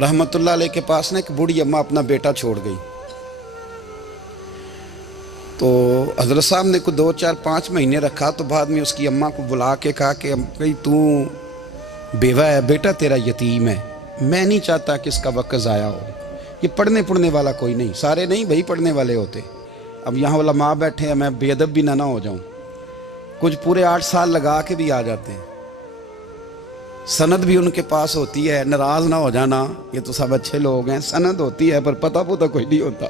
रहमत उल्लाह अलैह के पास ना एक बूढ़ी अम्मा अपना बेटा छोड़ गई। तो हज़रत साहब ने को 2, 4, 5 महीने रखा। तो बाद में उसकी अम्मा को बुला के कहा कि भाई तू बेवा है, बेटा तेरा यतीम है, मैं नहीं चाहता कि इसका वक्त ज़ाया हो। ये पढ़ने वाला कोई नहीं, सारे नहीं भाई पढ़ने वाले होते। अब यहाँ वाला माँ बैठे हैं, मैं बेअदब भी ना हो जाऊँ। कुछ पूरे 8 साल लगा के भी आ जाते हैं, सनद भी उनके पास होती है। नाराज़ ना हो जाना, ये तो सब अच्छे लोग हैं, सनद होती है पर पता पुता कोई नहीं होता।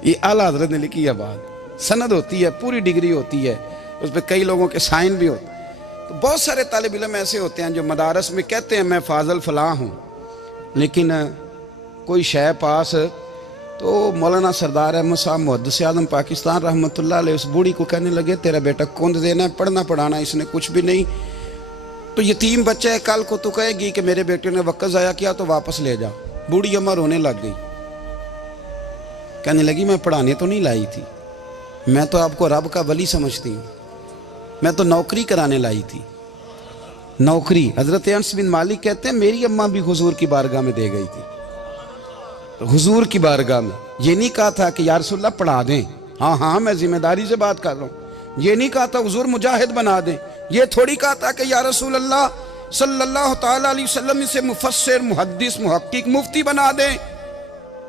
ये आला हज़रत ने लिखी है बात, सनद होती है, पूरी डिग्री होती है, उस पर कई लोगों के साइन भी होते हैं। तो बहुत सारे तालिब इल्म ऐसे होते हैं जो मदारस में कहते हैं मैं फाजल फलां हूँ, लेकिन कोई शय पास। तो मौलाना सरदार अहमद साहब मुहद्दिस आज़म पाकिस्तान रहमतुल्लाह अलैह उस बूढ़ी को कहने लगे तेरा बेटा कौन देना है, पढ़ना पढ़ाना इसने कुछ भी नहीं, तो यतीम बच्चा है, कल को तो कहेगी कि मेरे बेटे ने वक्त ज़ाया किया तो वापस ले जा। बूढ़ी अम्मा रोने लग गई, कहने लगी मैं पढ़ाने तो नहीं लाई थी, मैं तो आपको रब का वली समझती हूँ, मैं तो नौकरी कराने लाई थी। नौकरी हज़रत अनस बिन मालिक कहते हैं मेरी अम्मा भी हुजूर की बारगाह में दे गई थी। तो हुजूर की बारगाह में ये नहीं कहा था कि या रसूलल्लाह पढ़ा दें, हाँ हाँ मैं जिम्मेदारी से बात कर रहा हूँ। ये नहीं कहा था हुजूर मुजाहिद बना दें, ये थोड़ी कहा था कि या रसूलल्लाह सल्लल्लाहु ताला अलैहि वसल्लम से मुफस्सिर मुहद्दिस मुहक्किक मुफ्ती बना दें।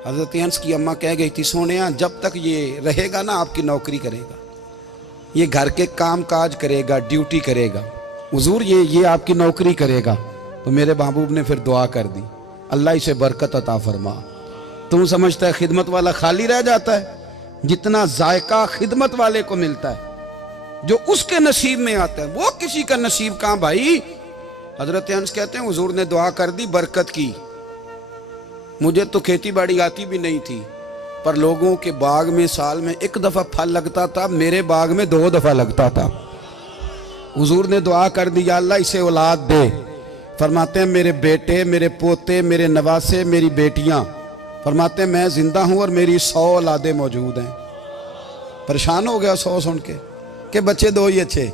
हज़रत अनस की अम्मा कह गई थी सोनिया जब तक ये रहेगा ना आपकी नौकरी करेगा, ये घर के काम काज करेगा, ड्यूटी करेगा, हुजूर ये आपकी नौकरी करेगा। तो मेरे महबूब ने फिर दुआ कर दी, अल्लाह इसे बरकत अता फरमा। तुम समझता है खिदमत वाला खाली रह जाता है? जितना जायका खिदमत वाले को मिलता है, जो उसके नसीब में आता है, वो किसी का नसीब कहाँ भाई। हजरत अनस कहते हैं हुजूर ने दुआ कर दी, बरकत की। मुझे तो खेती बाड़ी आती भी नहीं थी, पर लोगों के बाग में साल में 1 दफ़ा फल लगता था, मेरे बाग में 2 दफ़ा लगता था। हुजूर ने दुआ कर दी, या अल्लाह इसे औलाद दे। फरमाते हैं मेरे बेटे, मेरे पोते, मेरे नवासे, मेरी बेटियां, फरमाते हैं मैं जिंदा हूं और मेरी 100 औलादें मौजूद हैं। परेशान हो गया 100 सुन के बच्चे 2 ही अच्छे,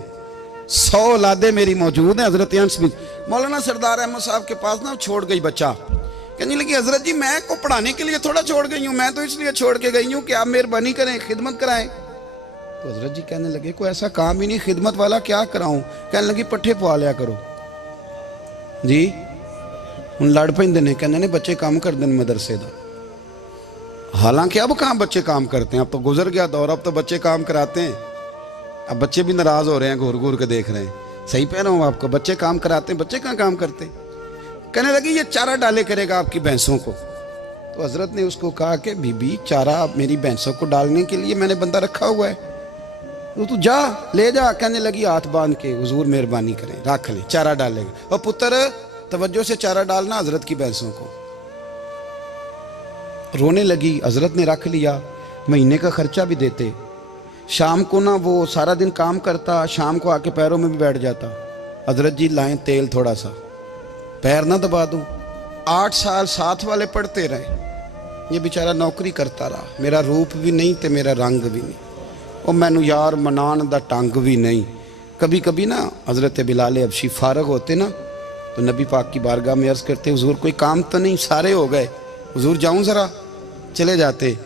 100 औलादें मेरी मौजूद हैं। हजरत अनस बिन मौलाना सरदार अहमद साहब के पास ना छोड़ गई बच्चा, कहने लगी हजरत जी मैं को पढ़ाने के लिए थोड़ा छोड़ गई हूँ, मैं तो इसलिए छोड़ के गई हूँ कि आप मेहरबानी करें, खिदमत कराएं। तो हजरत जी कहने लगे कोई ऐसा काम ही नहीं, खिदमत वाला क्या कराऊं। कहने लगी पट्ठे पवा लिया करो जी। हूँ लड़ पेंदे ने, कहने ने बच्चे काम कर दें मदरसे का। हालांकि अब कहाँ बच्चे काम करते हैं, अब तो गुजर गया दौर, अब तो बच्चे काम कराते हैं। अब बच्चे भी नाराज हो रहे हैं, घूर घूर के देख रहे हैं। सही कह रहा हूँ आपको, बच्चे काम कराते हैं, बच्चे कहाँ काम करते। कहने लगी ये चारा डाले करेगा आपकी भैंसों को। तो हजरत ने उसको कहा कि बीबी चारा मेरी भैंसों को डालने के लिए मैंने बंदा रखा हुआ है, तो तू जा ले जा। कहने लगी हाथ बांध के हुजूर मेहरबानी करें रख ले, चारा डालेगा। और पुत्र तवज्जो से चारा डालना हजरत की भैंसों को। रोने लगी, हजरत ने रख लिया, महीने का खर्चा भी देते। शाम को ना वो सारा दिन काम करता, शाम को आके पैरों में भी बैठ जाता, हजरत जी लाएं तेल थोड़ा सा, पैर ना दबा दूं। 8 साल साथ वाले पढ़ते रहे, ये बेचारा नौकरी करता रहा। मेरा रूप भी नहीं ते मेरा रंग भी नहीं, और मैनू यार मनान दा टंग भी नहीं। कभी कभी ना हजरत बिलाल हबशी फारग होते ना, तो नबी पाक की बारगाह में अर्ज़ करते हुजूर कोई काम तो नहीं, सारे हो गए, हुजूर जाऊं ज़रा, चले जाते।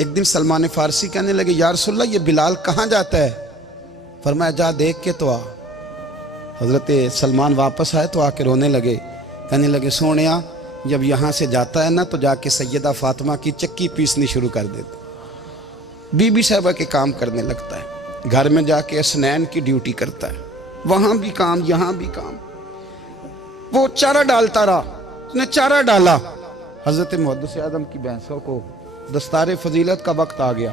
एक दिन सलमान फारसी कहने लगे या रसूलल्लाह ये बिलाल कहाँ जाता है। फरमाया जा देख के तो आ। हजरत सलमान वापस आए तो आके रोने लगे, कहने लगे सोनिया जब यहाँ से जाता है ना तो जाके सैयदा फातिमा की चक्की पीसनी शुरू कर देता, बीबी साहबा के काम करने लगता है, घर में जाके स्नैन की ड्यूटी करता है, वहाँ भी काम यहाँ भी काम। वो चारा डालता रहा, उसने चारा डाला। हज़रत मुहद्दिस आज़म की भैंसों को दस्तार फजीलत का वक्त आ गया,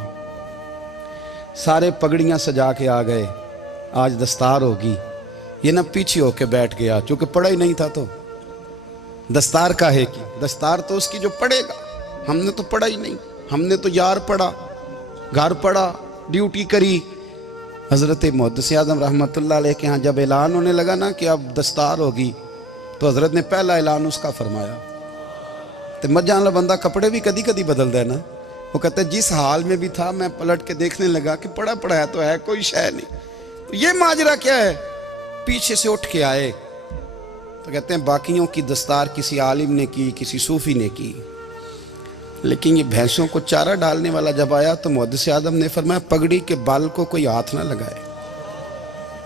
सारे पगड़ियाँ सजा के आ गए, आज दस्तार होगी। ये ना पीछे होके बैठ गया, चूँकि पढ़ा ही नहीं था तो दस्तार का है कि दस्तार तो उसकी जो पढ़ेगा, हमने तो पढ़ा ही नहीं, हमने तो यार पढ़ा, घर पढ़ा, ड्यूटी करी। हज़रत मुहद्दिस आज़म रहमतुल्लाह अलैह के यहाँ जब ऐलान होने लगा ना कि अब दस्तार होगी, तो हज़रत ने पहला ऐलान उसका फरमाया। तो मजान वाला बंदा कपड़े भी कदी कदी बदल दे ना, वो कहते जिस हाल में भी था मैं पलट के देखने लगा कि पढ़ा पढ़ाया तो है, कोई शय नहीं। तो ये माजरा क्या है, पीछे से उठ के आए, تو کہتے ہیں باقیوں کی دستار کسی عالم نے کی، کسی صوفی نے کی، لیکن یہ بھینسوں کو چارہ ڈالنے والا جب آیا تو محدث اعظم نے فرمایا پگڑی کے بال کو کوئی ہاتھ نہ لگائے،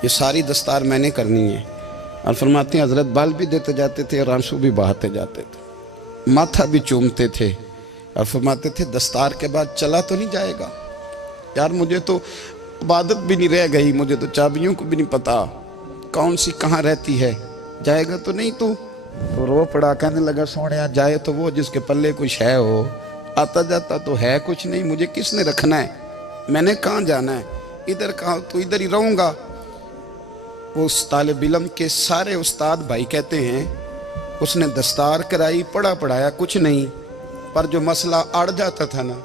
یہ ساری دستار میں نے کرنی ہے۔ اور فرماتے ہیں حضرت بال بھی دیتے جاتے تھے اور آنسو بھی بہاتے جاتے تھے، ماتھا بھی چومتے تھے، اور فرماتے تھے دستار کے بعد چلا تو نہیں جائے گا یار، مجھے تو عبادت بھی نہیں رہ گئی، مجھے تو چابیوں کو بھی نہیں پتا کون سی کہاں رہتی ہے، جائے گا تو نہیں تو رو پڑا، کہنے لگا سونیا جائے تو وہ جس کے پلے کچھ ہے ہو، آتا جاتا تو ہے کچھ نہیں، مجھے کس نے رکھنا ہے، میں نے کہاں جانا ہے، ادھر کہاں تو ادھر ہی رہوں گا۔ وہ اس طالب علم کے سارے استاد بھائی کہتے ہیں اس نے دستار کرائی، پڑھا پڑھایا کچھ نہیں، پر جو مسئلہ اڑ جاتا تھا نا،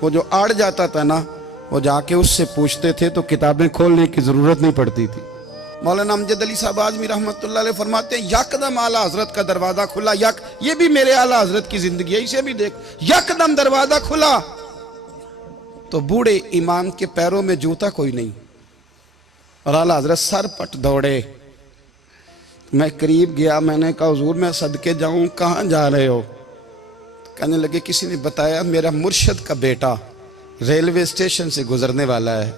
وہ جو اڑ جاتا تھا نا، وہ جا کے اس سے پوچھتے تھے تو کتابیں کھولنے کی ضرورت نہیں پڑتی تھی۔ مولانا امجد علی صاحب اعظمی رحمۃ اللہ علیہ فرماتے ہیں یکدم اعلیٰ حضرت کا دروازہ کھلا، یہ بھی میرے اعلیٰ حضرت کی زندگی ہے، اسے بھی دیکھ، یکدم دروازہ کھلا تو بوڑھے امام کے پیروں میں جوتا کوئی نہیں، اور اعلیٰ حضرت سر پٹ دوڑے۔ میں قریب گیا، میں نے کہا حضور میں صدقے جاؤں، کہاں جا رہے ہو؟ کہنے لگے کسی نے بتایا میرا مرشد کا بیٹا ریلوے اسٹیشن سے گزرنے والا ہے،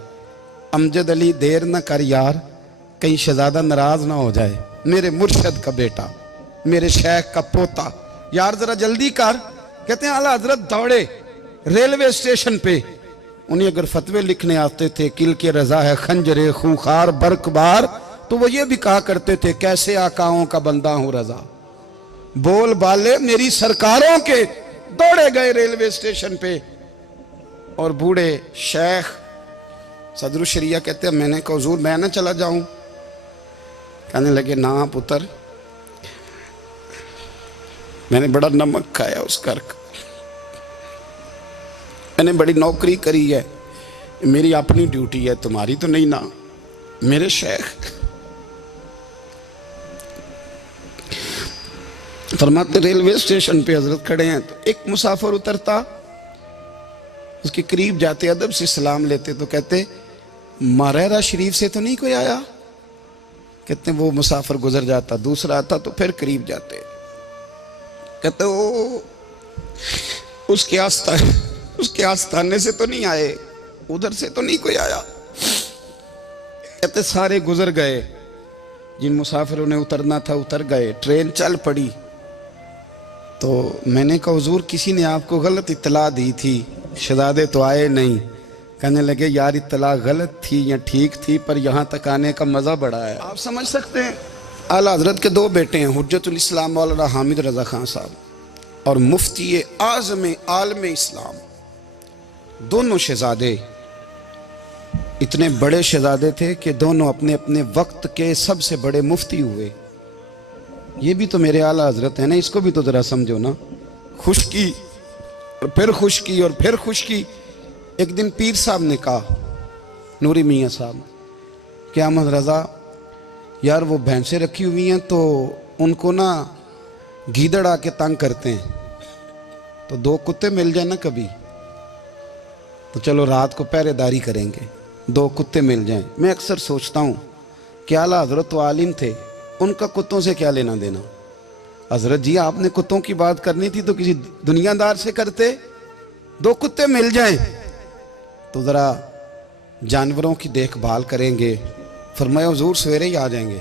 امجد علی دیر نہ کر یار، کہیں شہزادہ ناراض نہ ہو جائے، میرے مرشد کا بیٹا، میرے شیخ کا پوتا، یار ذرا جلدی کر۔ کہتے ہیں اعلیٰ حضرت دوڑے ریلوے اسٹیشن پہ، انہیں اگر فتوے لکھنے آتے تھے کل کے رضا ہے خنجر خونخوار برق بار، تو وہ یہ بھی کہا کرتے تھے کیسے آقاؤں کا بندہ ہوں رضا، بول بالے میری سرکاروں کے۔ دوڑے گئے ریلوے اسٹیشن پہ، اور بوڑھے شیخ صدر الشریعہ کہتے ہیں میں نے کہا حضور میں نہ چلا جاؤں؟ کہنے لگے نا پتر، میں نے بڑا نمک کھایا اس گھر کا، میں نے بڑی نوکری کری ہے، میری اپنی ڈیوٹی ہے، تمہاری تو نہیں نا۔ میرے شیخ فرماتے ریلوے اسٹیشن پہ حضرت کھڑے ہیں تو ایک مسافر اترتا، اس کے قریب جاتے ادب سے سلام لیتے تو کہتے ماریرا شریف سے تو نہیں کوئی آیا؟ کہتے ہیں وہ مسافر گزر جاتا، دوسرا آتا تو پھر قریب جاتے، کہتے اس کے آستانے سے تو نہیں آئے، ادھر سے تو نہیں کوئی آیا۔ کہتے سارے گزر گئے، جن مسافروں نے اترنا تھا اتر گئے، ٹرین چل پڑی۔ تو میں نے کہا حضور کسی نے آپ کو غلط اطلاع دی تھی، شہزادے تو آئے نہیں۔ کہنے لگے یار اطلاع غلط تھی یا ٹھیک تھی، پر یہاں تک آنے کا مزہ بڑا ہے۔ آپ سمجھ سکتے ہیں اعلیٰ حضرت کے دو بیٹے ہیں، حجت الاسلام مولانا حامد رضا خان صاحب اور مفتی اعظم عالم اسلام، دونوں شہزادے اتنے بڑے شہزادے تھے کہ دونوں اپنے اپنے وقت کے سب سے بڑے مفتی ہوئے۔ یہ بھی تو میرے اعلیٰ حضرت ہیں نا، اس کو بھی تو ذرا سمجھو نا، خشکی اور پھر خشکی اور پھر خشکی۔ ایک دن پیر صاحب نے کہا، نوری میاں صاحب، کہ احمد رضا یار وہ بھینسیں رکھی ہوئی ہیں تو ان کو نا گیدڑ آ کے تنگ کرتے ہیں، تو دو کتے مل جائیں نا کبھی تو چلو رات کو پہرے داری کریں گے، دو کتے مل جائیں۔ میں اکثر سوچتا ہوں کہ اعلیٰ حضرت و عالم تھے، ان کا کتوں سے کیا لینا دینا؟ حضرت جی آپ نے کتوں کی بات کرنی تھی تو کسی دنیا دار سے کرتے، دو کتے مل جائیں تو ذرا جانوروں کی دیکھ بھال کریں گے۔ فرمایا حضور سویرے ہی آ جائیں گے۔